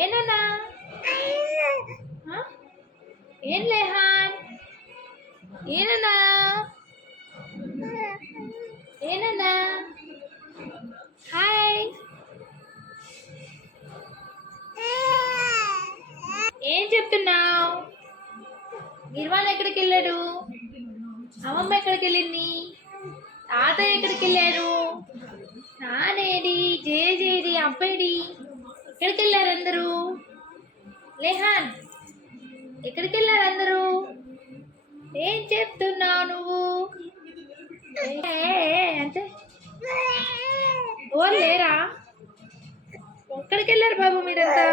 ఏనన్నా ఏం లేహాన్ ఏనన్నా ఏనన్నా హాయ్ ఏం చెప్తున్నావు? గిర్వాన్ ఎక్కడికి వెళ్ళాడు? అమ్మమ్మ ఎక్కడికి వెళ్ళింది? తాతయ్య ఎక్కడికి వెళ్ళారు? నానేది జేజేది అబ్బాయిడి ఎక్కడికి వెళ్ళారు అందరూ? లేహాన్ ఎక్కడికి వెళ్ళారు అందరూ? ఏం చెప్తున్నావు నువ్వు? అంటే ఓ లేరా? ఎక్కడికి వెళ్ళారు బాబు మీరంతా?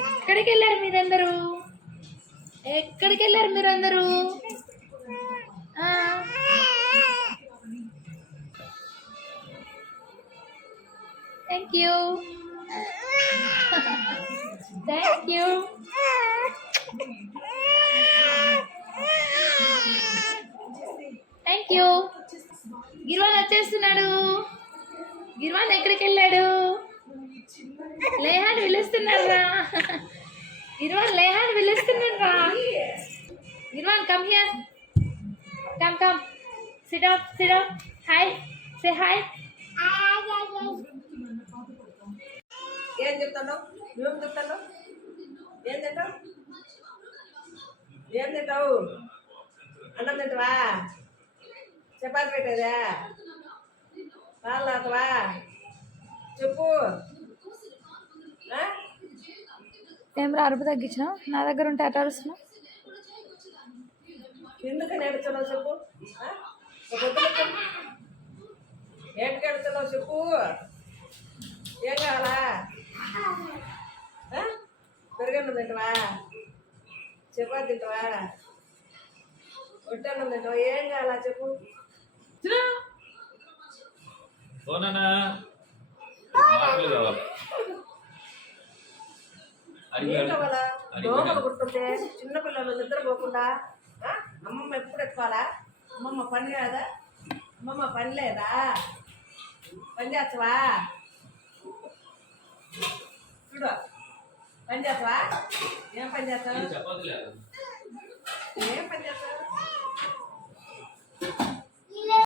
ఎక్కడికి వెళ్ళారు మీరందరూ? ఎక్కడికి వెళ్ళారు మీరందరూ? Thank you thank you. Thank you. Girvan వచ్చేస్తున్నాడు. గిర్వాన్ ఎక్కడికి వెళ్ళాడు? లేహాన్ పిలుస్తున్నాడు రా. గిర్వాన్ లేహాన్ పిలుస్తున్నాడు రా. Girvan come here. Come come. Sit up sit up. Hi say hi. ఏం చెప్తాను? నువ్వేం చెప్తాను? ఏం తింటావు? ఏం తింటావు? అన్నం తింటావా? చపాతి పెట్టేదా? పాలు తాగుతావా? చెప్పు. ఏమరా అరుపు తగ్గించిన? నా దగ్గర ఉంటే అట్లా అరుస్తున్నావు? ఎందుకని ఎడుతున్నావు చెప్పు. ఏంటికి ఎడుతున్నావు చెప్పు. ఏం కావాలా? పెరుగన్నం తింటావా? చపాతి తింటావా? ఒట్టన్నం తింటావా? ఏం కావాలా చెప్పు. ఏం కావాలా? దోమలు కుట్టుంటే చిన్నపిల్లలు నిద్రపోకుండా అమ్మమ్మ ఎప్పుడు ఎత్తుకోవాలా? అమ్మమ్మ పని కాదా? అమ్మమ్మ పని లేదా? పని చేస్తావా? చూడు పని చేస్తావా? ఏం పని చేస్తావు? ఏం పని చేస్తావు?